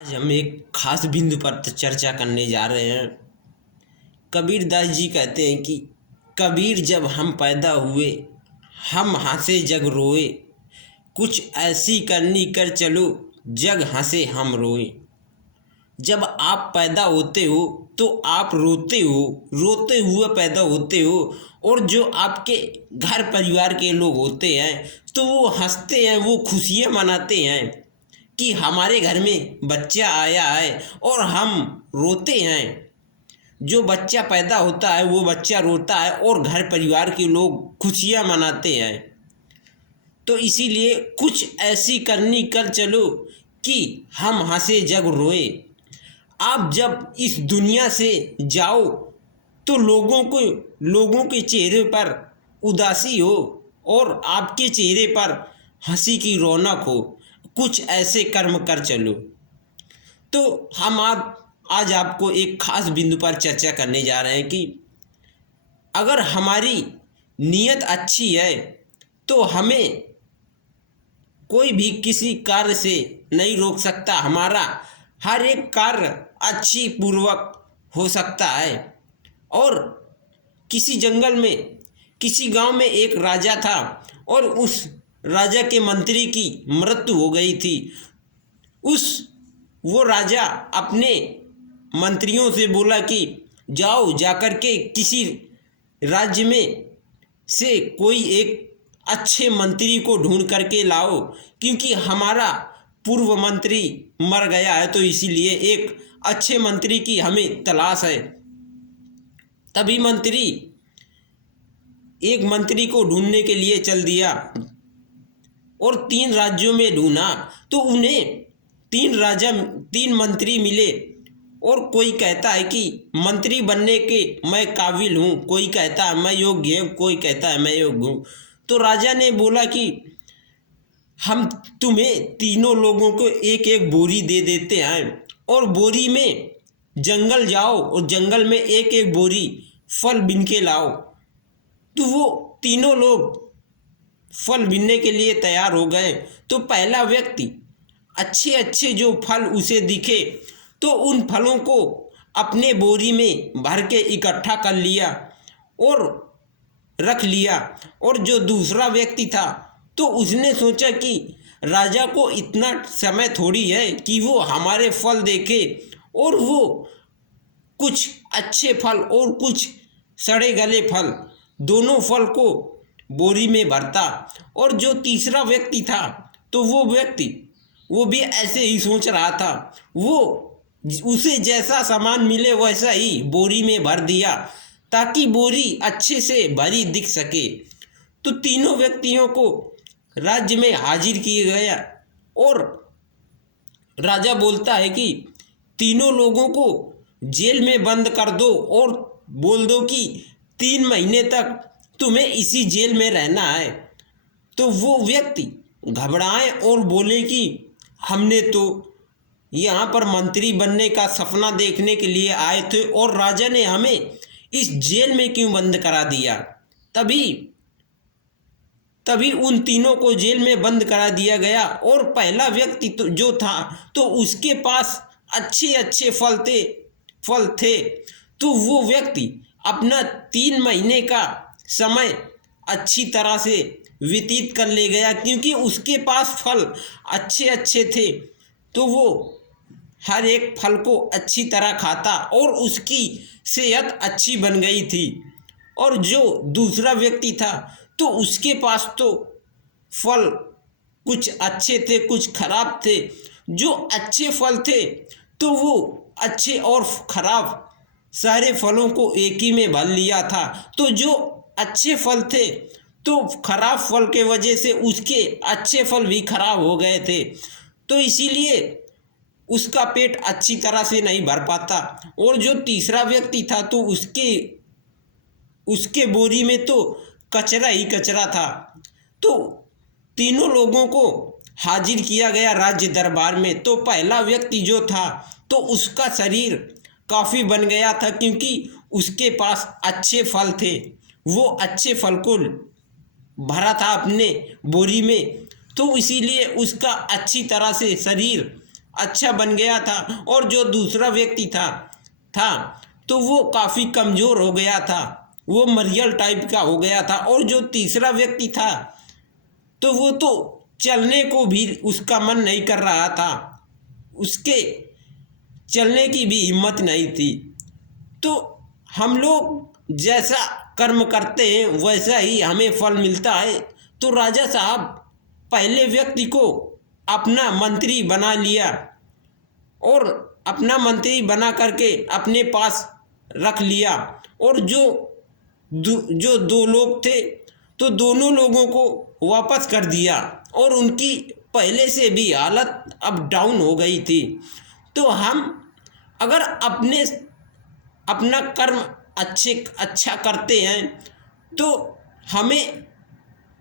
आज हम एक खास बिंदु पर चर्चा करने जा रहे हैं। कबीरदास जी कहते हैं कि कबीर जब हम पैदा हुए, हम हंसे जग रोए, कुछ ऐसी करनी कर चलो, जग हंसे हम रोए। जब आप पैदा होते हो तो आप रोते हो, रोते हुए पैदा होते हो, और जो आपके घर परिवार के लोग होते हैं तो वो हंसते हैं, वो खुशियाँ मनाते हैं कि हमारे घर में बच्चा आया है, और हम रोते हैं। जो बच्चा पैदा होता है वो बच्चा रोता है और घर परिवार के लोग खुशियाँ मनाते हैं। तो इसीलिए कुछ ऐसी करनी कर चलो कि हम हंसे जग रोए। आप जब इस दुनिया से जाओ तो लोगों के चेहरे पर उदासी हो और आपके चेहरे पर हंसी की रौनक हो। कुछ ऐसे कर्म कर चलो। तो हम आज आपको एक खास बिंदु पर चर्चा करने जा रहे हैं कि अगर हमारी नीयत अच्छी है तो हमें कोई भी किसी कार्य से नहीं रोक सकता। हमारा हर एक कार्य अच्छी पूर्वक हो सकता है। और किसी जंगल में, किसी गांव में एक राजा था और उस राजा के मंत्री की मृत्यु हो गई थी। वो राजा अपने मंत्रियों से बोला कि जाओ जाकर के किसी राज्य में से कोई एक अच्छे मंत्री को ढूंढ करके लाओ, क्योंकि हमारा पूर्व मंत्री मर गया है, तो इसीलिए एक अच्छे मंत्री की हमें तलाश है। तभी एक मंत्री को ढूंढने के लिए चल दिया और 3 राज्यों में ढूंढा तो उन्हें 3 मंत्री मिले। और कोई कहता है कि मंत्री बनने के मैं काबिल हूँ, कोई कहता है मैं योग्य हूँ, कोई कहता है मैं योग्य हूँ। तो राजा ने बोला कि हम तुम्हें तीनों लोगों को एक एक बोरी दे देते हैं, और बोरी में जंगल जाओ और जंगल में एक एक बोरी फल बीन के लाओ। तो वो तीनों लोग फल बीनने के लिए तैयार हो गए। तो पहला व्यक्ति अच्छे अच्छे जो फल उसे दिखे तो उन फलों को अपने बोरी में भर के इकट्ठा कर लिया और रख लिया। और जो दूसरा व्यक्ति था तो उसने सोचा कि राजा को इतना समय थोड़ी है कि वो हमारे फल देखे, और वो कुछ अच्छे फल और कुछ सड़े गले फल, दोनों फल को बोरी में भरता। और जो तीसरा व्यक्ति था तो वो भी ऐसे ही सोच रहा था। वो उसे जैसा सामान मिले वैसा ही बोरी में भर दिया ताकि बोरी अच्छे से भरी दिख सके। तो तीनों व्यक्तियों को राज्य में हाजिर किया गया और राजा बोलता है कि तीनों लोगों को जेल में बंद कर दो और बोल दो कि 3 महीने तक तुम्हें इसी जेल में रहना है। तो वो व्यक्ति घबराए और बोले कि हमने तो यहाँ पर मंत्री बनने का सपना देखने के लिए आए थे और राजा ने हमें इस जेल में क्यों बंद करा दिया। तभी उन तीनों को जेल में बंद करा दिया गया। और पहला व्यक्ति तो जो था तो उसके पास अच्छे अच्छे फल थे। तो वो व्यक्ति अपना 3 महीने का समय अच्छी तरह से व्यतीत कर ले गया, क्योंकि उसके पास फल अच्छे अच्छे थे। तो वो हर एक फल को अच्छी तरह खाता और उसकी सेहत अच्छी बन गई थी। और जो दूसरा व्यक्ति था तो उसके पास तो फल कुछ अच्छे थे, कुछ खराब थे। जो अच्छे फल थे तो वो अच्छे और खराब सारे फलों को एक ही में भर लिया था। तो जो अच्छे फल थे तो खराब फल के वजह से उसके अच्छे फल भी खराब हो गए थे। तो इसीलिए उसका पेट अच्छी तरह से नहीं भर पाता। और जो तीसरा व्यक्ति था तो उसके बोरी में तो कचरा ही कचरा था। तो तीनों लोगों को हाजिर किया गया राज्य दरबार में। तो पहला व्यक्ति जो था तो उसका शरीर काफ़ी बन गया था, क्योंकि उसके पास अच्छे फल थे। वो अच्छे फल को भरा था अपने बोरी में, तो इसीलिए उसका अच्छी तरह से शरीर अच्छा बन गया था, और जो दूसरा व्यक्ति था तो वो काफ़ी कमज़ोर हो गया था, वो मरियल टाइप का हो गया था। और जो तीसरा व्यक्ति था तो वो तो चलने को भी उसका मन नहीं कर रहा था, उसके चलने की भी हिम्मत नहीं थी। तो हम लोग जैसा कर्म करते हैं वैसा ही हमें फल मिलता है। तो राजा साहब पहले व्यक्ति को अपना मंत्री बना लिया, और अपना मंत्री बना करके अपने पास रख लिया। और जो दो लोग थे तो दोनों लोगों को वापस कर दिया, और उनकी पहले से भी हालत अब डाउन हो गई थी। तो हम अगर अपना कर्म अच्छा करते हैं तो हमें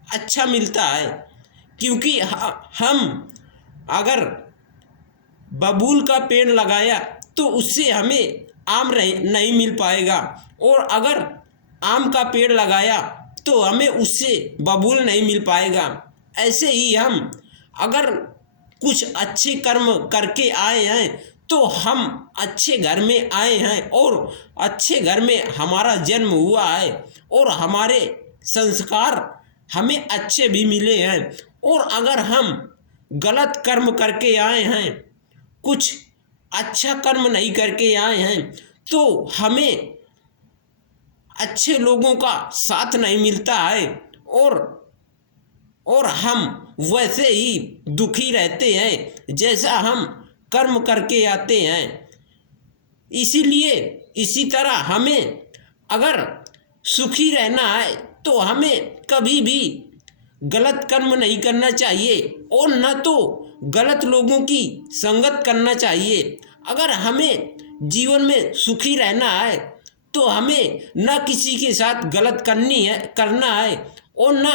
अच्छा मिलता है। क्योंकि हम अगर बबूल का पेड़ लगाया तो उससे हमें आम नहीं मिल पाएगा, और अगर आम का पेड़ लगाया तो हमें उससे बबूल नहीं मिल पाएगा। ऐसे ही हम अगर कुछ अच्छे कर्म करके आए हैं तो हम अच्छे घर में आए हैं, और अच्छे घर में हमारा जन्म हुआ है, और हमारे संस्कार हमें अच्छे भी मिले हैं। और अगर हम गलत कर्म करके आए हैं, कुछ अच्छा कर्म नहीं करके आए हैं, तो हमें अच्छे लोगों का साथ नहीं मिलता है, और हम वैसे ही दुखी रहते हैं जैसा हम कर्म करके आते हैं। इसीलिए इसी तरह हमें अगर सुखी रहना है तो हमें कभी भी गलत कर्म नहीं करना चाहिए, और न तो गलत लोगों की संगत करना चाहिए। अगर हमें जीवन में सुखी रहना है तो हमें न किसी के साथ गलत करना है, और न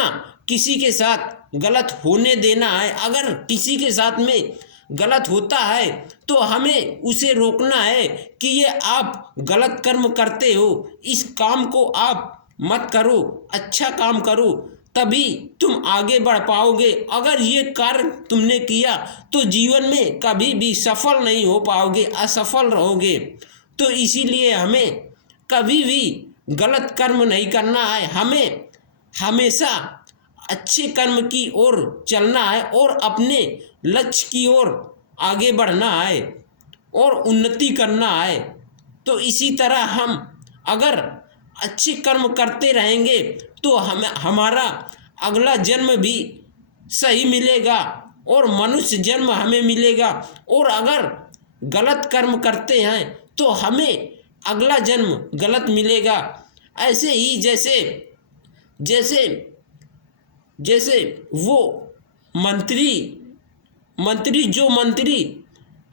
किसी के साथ गलत होने देना है। अगर किसी के साथ में गलत होता है तो हमें उसे रोकना है कि ये आप गलत कर्म करते हो, इस काम को आप मत करो, अच्छा काम करो, तभी तुम आगे बढ़ पाओगे। अगर ये कार्य तुमने किया तो जीवन में कभी भी सफल नहीं हो पाओगे, असफल रहोगे। तो इसीलिए हमें कभी भी गलत कर्म नहीं करना है, हमें हमेशा अच्छे कर्म की ओर चलना है, और अपने लक्ष्य की ओर आगे बढ़ना है, और उन्नति करना है। तो इसी तरह हम अगर अच्छे कर्म करते रहेंगे तो हमारा अगला जन्म भी सही मिलेगा, और मनुष्य जन्म हमें मिलेगा। और अगर गलत कर्म करते हैं तो हमें अगला जन्म गलत मिलेगा। ऐसे ही जैसे जैसे जैसे वो मंत्री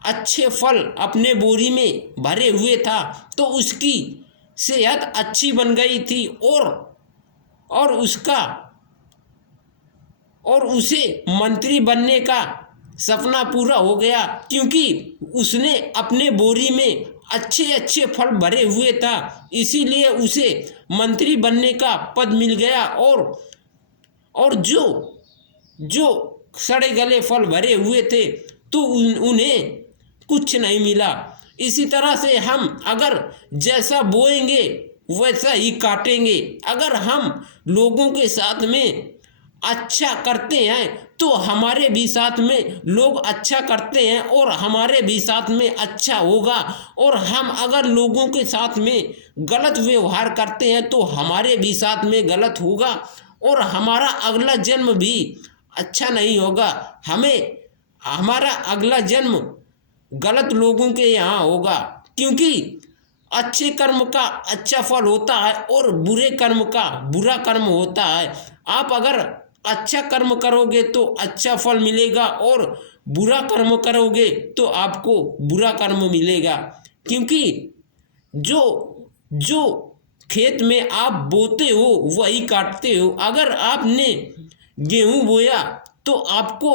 अच्छे फल अपने बोरी में भरे हुए था तो उसकी सेहत अच्छी बन गई थी, और उसे मंत्री बनने का सपना पूरा हो गया, क्योंकि उसने अपने बोरी में अच्छे अच्छे फल भरे हुए था। इसीलिए उसे मंत्री बनने का पद मिल गया, और जो सड़े गले फल भरे हुए थे तो उन्हें कुछ नहीं मिला। इसी तरह से हम अगर जैसा बोएंगे वैसा ही काटेंगे। अगर हम लोगों के साथ में अच्छा करते हैं तो हमारे भी साथ में लोग अच्छा करते हैं, और हमारे भी साथ में अच्छा होगा। और हम अगर लोगों के साथ में गलत व्यवहार करते हैं तो हमारे भी साथ में गलत होगा, और हमारा अगला जन्म भी अच्छा नहीं होगा। हमारा अगला जन्म गलत लोगों के यहाँ होगा, क्योंकि अच्छे कर्म का अच्छा फल होता है और बुरे कर्म का बुरा कर्म होता है। आप अगर अच्छा कर्म करोगे तो अच्छा फल मिलेगा, और बुरा कर्म करोगे तो आपको बुरा कर्म मिलेगा। क्योंकि जो खेत में आप बोते हो वही काटते हो। अगर आपने गेहूं बोया तो आपको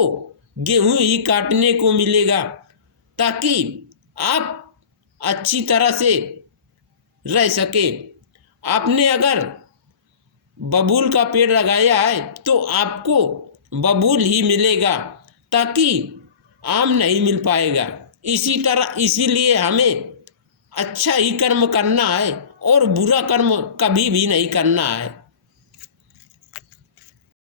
गेहूं ही काटने को मिलेगा, ताकि आप अच्छी तरह से रह सके। आपने अगर बबूल का पेड़ लगाया है तो आपको बबूल ही मिलेगा, ताकि आम नहीं मिल पाएगा। इसी तरह इसीलिए हमें अच्छा ही कर्म करना है और बुरा कर्म कभी भी नहीं करना है।